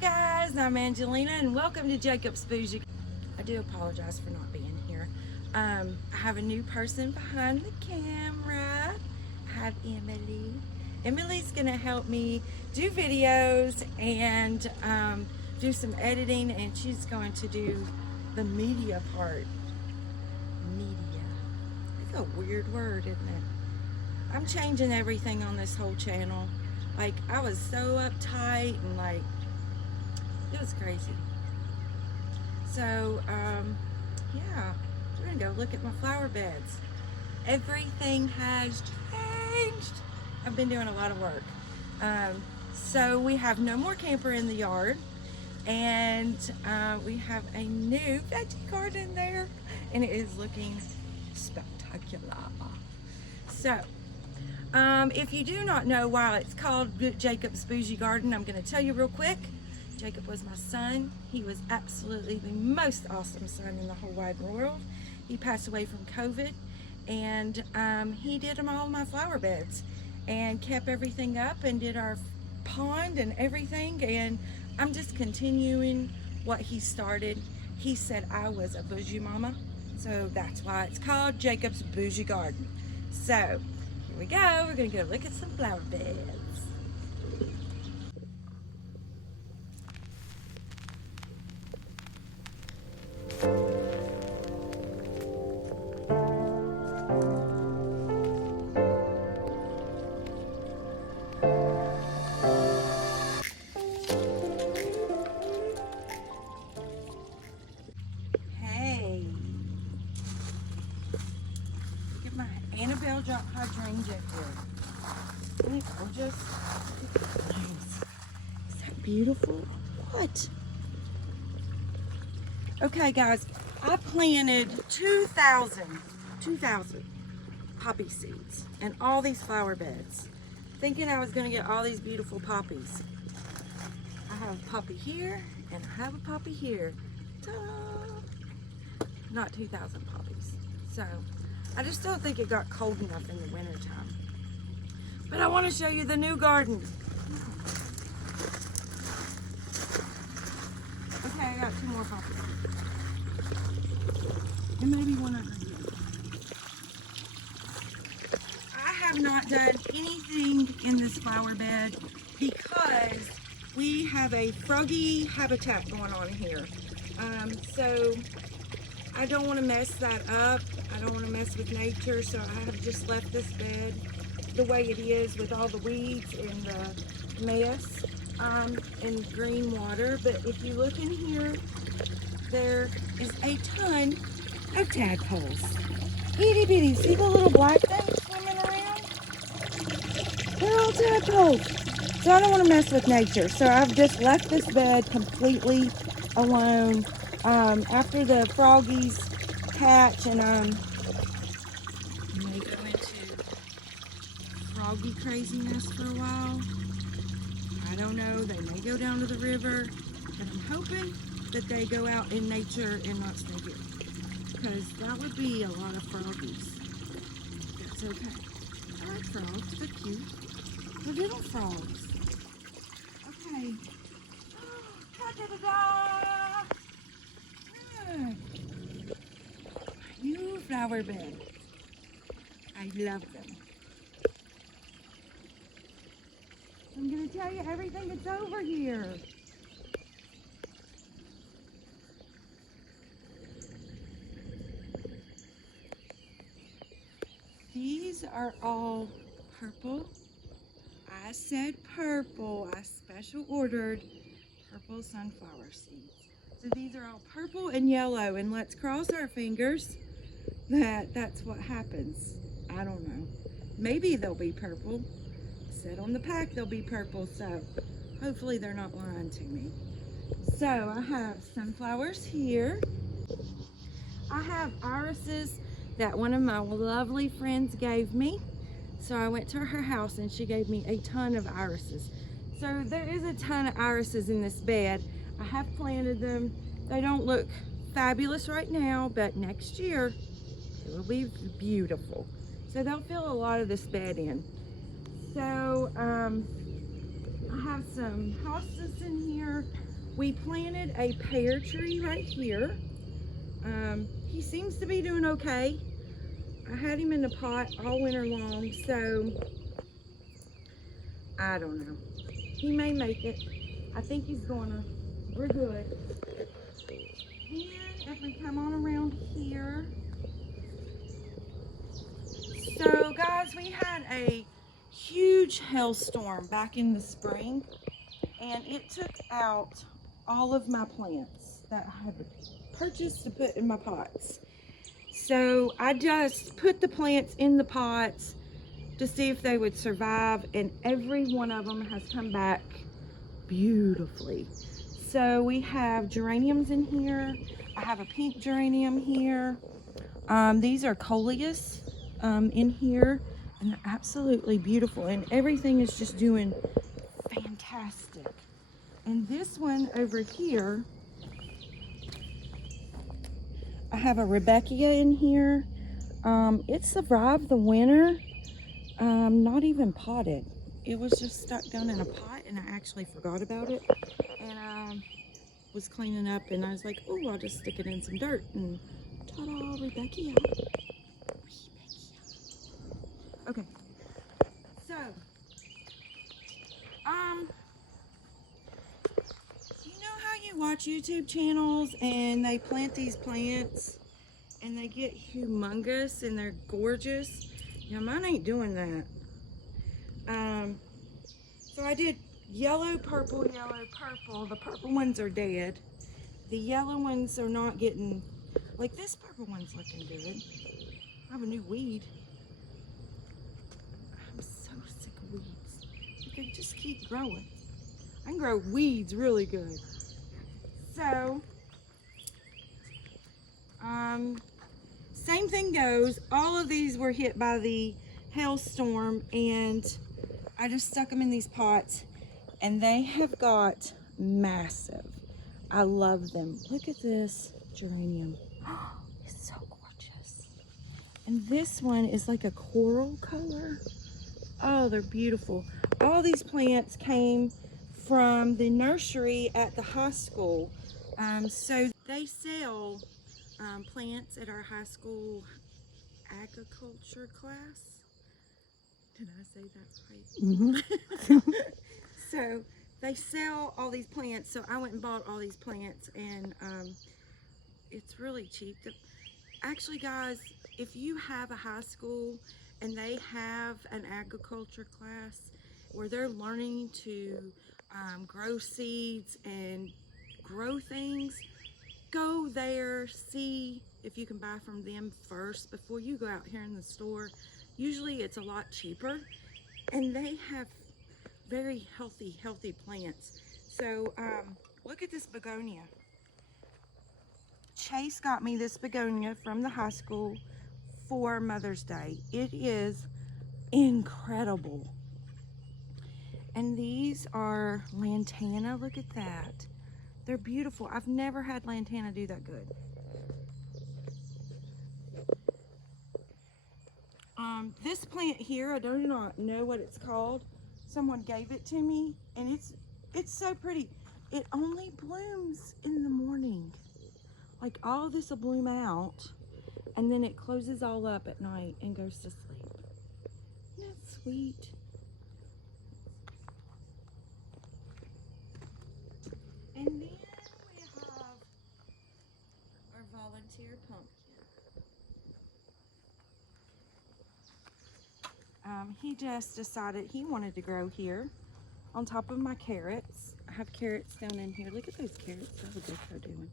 guys, I'm Angelina and welcome to Jacob's Boujee. I do apologize for not being here. I have a new person behind the camera. I have Emily. Emily's gonna help me do videos and do some editing, and she's going to do the media part. Media. It's a weird word, isn't it? I'm changing everything on this whole channel. Like, I was so uptight and like, it was crazy. So, yeah, we're gonna go look at my flower beds. Everything has changed. I've been doing a lot of work. So we have no more camper in the yard, and we have a new veggie garden there, and it is looking spectacular. So, if you do not know why it's called Jacob's Boujee Garden, I'm going to tell you real quick. Jacob was my son. He was absolutely the most awesome son in the whole wide world. He passed away from COVID, and he did all my flower beds and kept everything up and did our pond and everything, and I'm just continuing what he started. He said I was a bougie mama, so that's why it's called Jacob's Boujee Garden. So here we go. We're gonna go look at some flower beds. Hey, look at my Annabelle drop hydrangea here. Isn't it gorgeous? Nice. Is that beautiful? What? Okay, guys, I planted 2,000 poppy seeds in all these flower beds, thinking I was going to get all these beautiful poppies. I have a poppy here, and I have a poppy here. Ta-da! Not 2,000 poppies. So, I just don't think it got cold enough in the winter time. But I want to show you the new garden. Okay, I got 2 more poppies. And maybe one under here. I have not done anything in this flower bed because we have a froggy habitat going on here. So I don't want to mess that up. I don't want to mess with nature, so I have just left this bed the way it is with all the weeds and the mess and green water. But if you look in here, there is a ton of tadpoles. Itty bitty. See the little black things swimming around? They're all tadpoles. So I don't want to mess with nature. So I've just left this bed completely alone. After the froggies hatch and they go into froggy craziness for a while. I don't know. They may go down to the river, but I'm hoping that they go out in nature and not stay here, because that would be a lot of froggies. That's okay. I like frogs. They're cute. They're little frogs. Okay. Ta-da-da-da! Look. New flower bed. I love them. I'm going to tell you everything that's over here. These are all purple. I said purple. I special ordered purple sunflower seeds. So these are all purple and yellow, and let's cross our fingers that that's what happens. I don't know. Maybe they'll be purple. It said on the pack they'll be purple, so hopefully they're not lying to me. So I have sunflowers here. I have irises that one of my lovely friends gave me. So I went to her house and she gave me a ton of irises. So there is a ton of irises in this bed. I have planted them. They don't look fabulous right now, but next year it will be beautiful. So they'll fill a lot of this bed in. So I have some hostas in here. We planted a pear tree right here. He seems to be doing okay. I had him in the pot all winter long, so I don't know. He may make it. I think he's gonna. We're good. Then if we come on around here, so guys, we had a huge hailstorm back in the spring, and it took out all of my plants that I had purchased to put in my pots. So I just put the plants in the pots to see if they would survive, and every one of them has come back beautifully. So we have geraniums in here. I have a pink geranium here. These are coleus in here, and they're absolutely beautiful, and everything is just doing fantastic. And this one over here, I have a Rebecca in here. It survived the winter, not even potted. It was just stuck down in a pot, and I actually forgot about it, and was cleaning up, and I was like, oh, I'll just stick it in some dirt, and ta-da, Rebecca. Okay, so you know how you watch YouTube channels and they plant these plants and they get humongous and they're gorgeous? Now mine ain't doing that. So I did yellow, purple, yellow, purple. The purple ones are dead. The yellow ones are not getting, like this purple one's looking good. I have a new weed. I'm so sick of weeds. They just keep growing. I can grow weeds really good. So, same thing goes. All of these were hit by the hailstorm, and I just stuck them in these pots, and they have got massive. I love them. Look at this geranium. Oh, it's so gorgeous. And this one is like a coral color. Oh, they're beautiful. All these plants came from the nursery at the high school. So they sell plants at our high school agriculture class. Did I say that right? Mm-hmm. So they sell all these plants. So I went and bought all these plants, and it's really cheap. Actually, guys, if you have a high school and they have an agriculture class where they're learning to grow seeds and grow things, go there, see if you can buy from them first before you go out here in the store. Usually it's a lot cheaper, and they have very healthy plants. So look at this begonia. Chase got me this begonia from the high school for Mother's Day. It is incredible. And these are lantana. Look at that. They're beautiful. I've never had lantana do that good. This plant here, I do not know what it's called. Someone gave it to me, and it's so pretty. It only blooms in the morning. Like, all of this will bloom out, and then it closes all up at night and goes to sleep. Isn't that sweet? And then we have our volunteer pumpkin. He just decided he wanted to grow here on top of my carrots. I have carrots down in here. Look at those carrots. How good they're doing.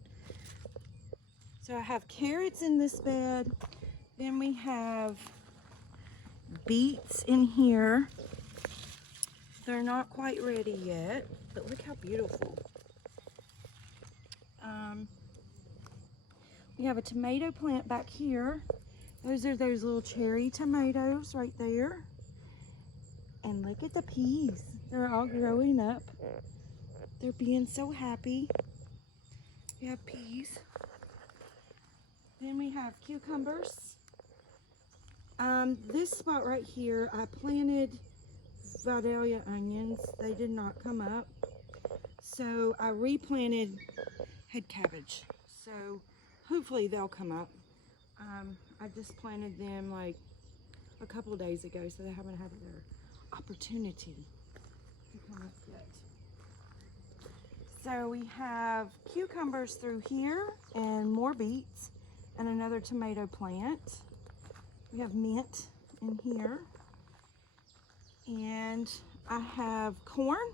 So I have carrots in this bed. Then we have beets in here. They're not quite ready yet, but look how beautiful. We have a tomato plant back here. Those are those little cherry tomatoes right there. And look at the peas. They're all growing up. They're being so happy. We have peas. Then we have cucumbers. This spot right here, I planted Vidalia onions. They did not come up. So I replanted head cabbage. So hopefully they'll come up. I just planted them like a couple of days ago, so they haven't had their opportunity to come up yet. So we have cucumbers through here and more beets and another tomato plant. We have mint in here. And I have corn,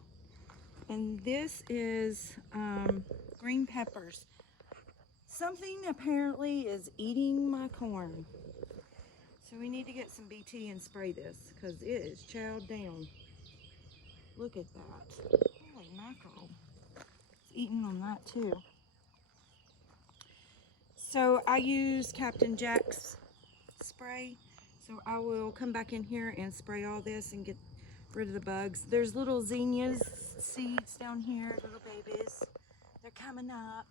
and this is green peppers. Something apparently is eating my corn. So we need to get some BT and spray this because it is chowed down. Look at that. Holy mackerel. It's eating on that too. So I use Captain Jack's spray. So I will come back in here and spray all this and get rid of the bugs. There's little zinnias seeds down here, little babies. They're coming up.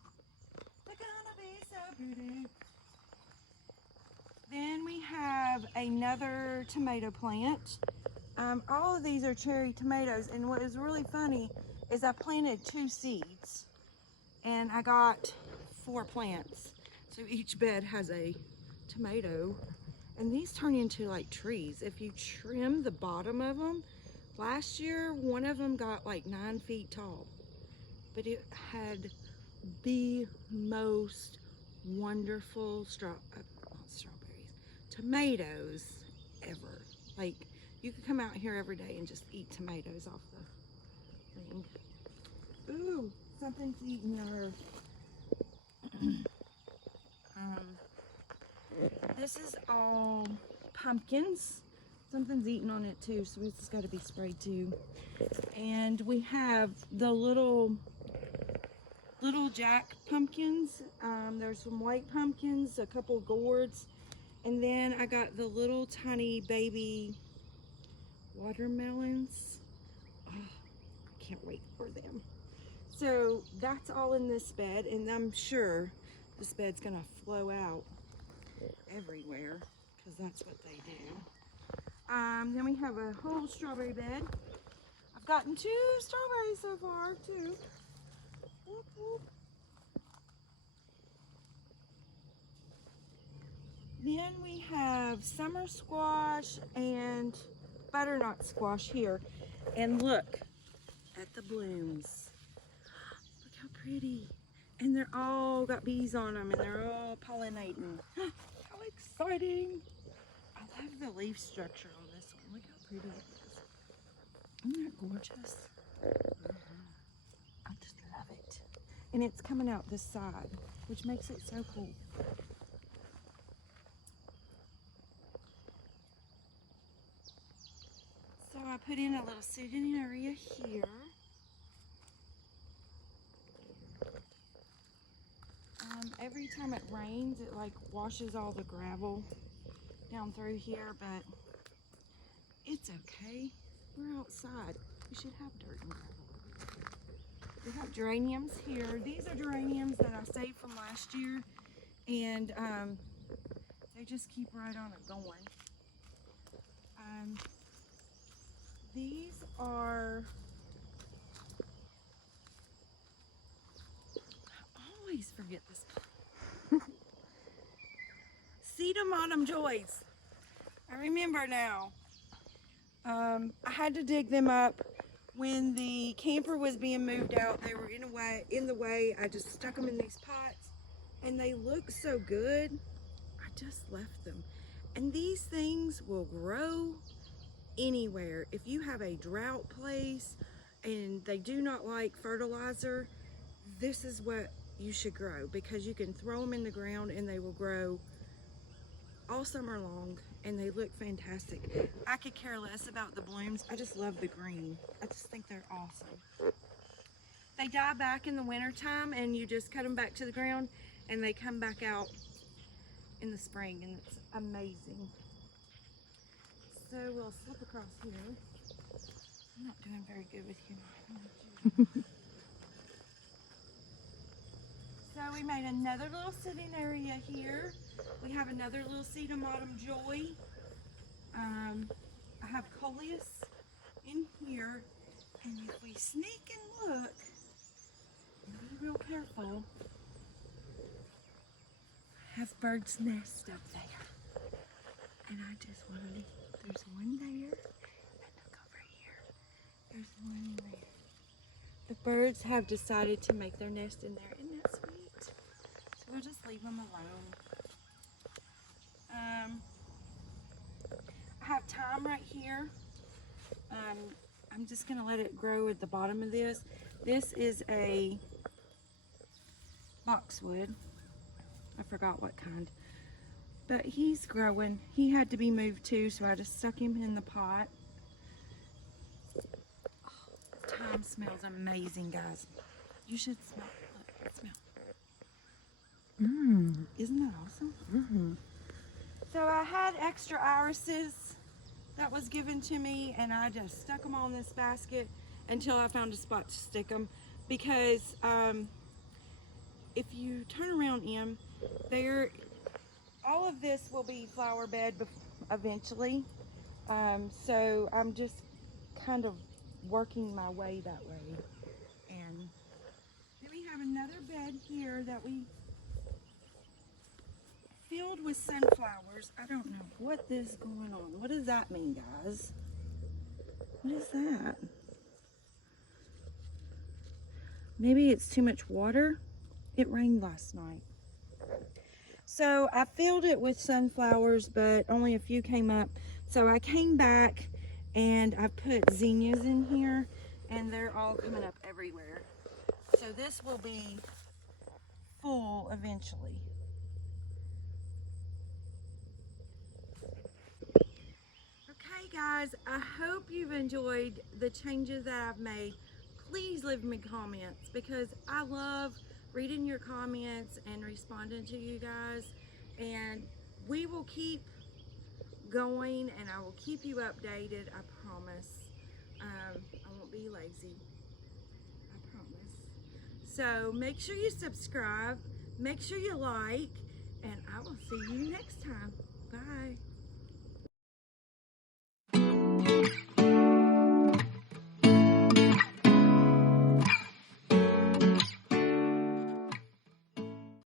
They're gonna be so pretty. Then we have another tomato plant. All of these are cherry tomatoes, and what is really funny is I planted 2 seeds and I got 4 plants. So each bed has a tomato, and these turn into like trees. If you trim the bottom of them, last year one of them got like 9 feet tall, but it had the most wonderful tomatoes ever. Like, you could come out here every day and just eat tomatoes off the thing. Ooh, something's eating our this is all pumpkins. Something's eating on it too, so it's got to be sprayed too. And we have the little Jack pumpkins. There's some white pumpkins, a couple gourds, and then I got the little tiny baby watermelons. Oh, I can't wait for them. So that's all in this bed, and I'm sure this bed's gonna flow out everywhere because that's what they do. Then we have a whole strawberry bed. I've gotten 2 strawberries so far too. Whoop, whoop. Then we have summer squash and butternut squash here. And look at the blooms. Look how pretty. And they're all got bees on them, and they're all pollinating. How exciting. I love the leaf structure on this one. Look how pretty it is. Isn't that gorgeous? I just love it. And it's coming out this side, which makes it so cool. So I put in a little sitting area here. Every time it rains, it like washes all the gravel down through here, but it's okay. We're outside. We should have dirt and gravel. We have geraniums here. These are geraniums that I saved from last year, and they just keep right on it going. These are, I always forget this. Sedum autumn joys. I remember now. I had to dig them up when the camper was being moved out. They were in the way. I just stuck them in these pots, and they look so good. I just left them. And these things will grow anywhere. If you have a drought place and they do not like fertilizer, this is what you should grow, because you can throw them in the ground and they will grow all summer long, and they look fantastic. I could care less about the blooms. I just love the green. I just think they're awesome. They die back in the winter time, and you just cut them back to the ground and they come back out in the spring, and it's amazing. So we'll slip across here. I'm not doing very good with you. So we made another little sitting area here. We have another little sedum autumn joy. I have coleus in here, and if we sneak and look, beautiful. Have birds' nest up there. And I just wanted to, there's one there, and look over here. There's one there. The birds have decided to make their nest in there. Isn't that sweet? So we'll just leave them alone. I have thyme right here. I'm just gonna let it grow at the bottom of this. This is a boxwood. I forgot what kind. But he's growing. He had to be moved too, so I just stuck him in the pot. Oh, thyme smells amazing, guys. You should smell it. Look, smell. Mmm. Isn't that awesome? Mm-hmm. So I had extra irises that was given to me, and I just stuck them all in this basket until I found a spot to stick them, because if you turn around in there, all of this will be flower bed eventually. So I'm just kind of working my way that way. And then we have another bed here that we filled with sunflowers. I don't know what is going on. What does that mean, guys? What is that? Maybe it's too much water. It rained last night. So I filled it with sunflowers, but only a few came up. So I came back and I put zinnias in here, and they're all coming up everywhere. So this will be full eventually. Okay guys, I hope you've enjoyed the changes that I've made. Please leave me comments, because I love reading your comments and responding to you guys. And we will keep going, and I will keep you updated, I promise. I won't be lazy, I promise. So make sure you subscribe, make sure you like, and I will see you next time. Bye.